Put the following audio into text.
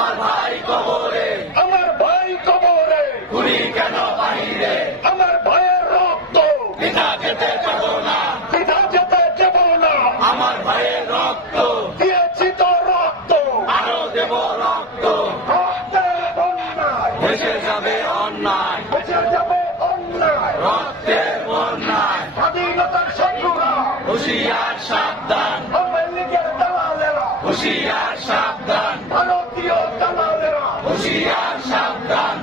আমার ভাই কবরে, আমার ভাই কবরে, গুলি কেন বাহিরে, আমার ভাইয়ের রক্ত পিতা যেতে দেব না, পিতা যেতে দেব না। আমার ভাইয়ের রক্ত, দিয়েছি তো রক্ত, আরো দেব রক্ত, রক্তের বন্যায় ভেসে যাবে অন্যায়, বেঁচে যাবে অন্যায়। রক্তের বন্যায়, স্বাধীনতার শত্রুরা, হুঁশিয়ার সাবধান, আওয়ামী লীগের দালালেরা, হুঁশিয়ার সাবধান, ভারতীয় দালালেরা, হুঁশিয়ার সাবধান,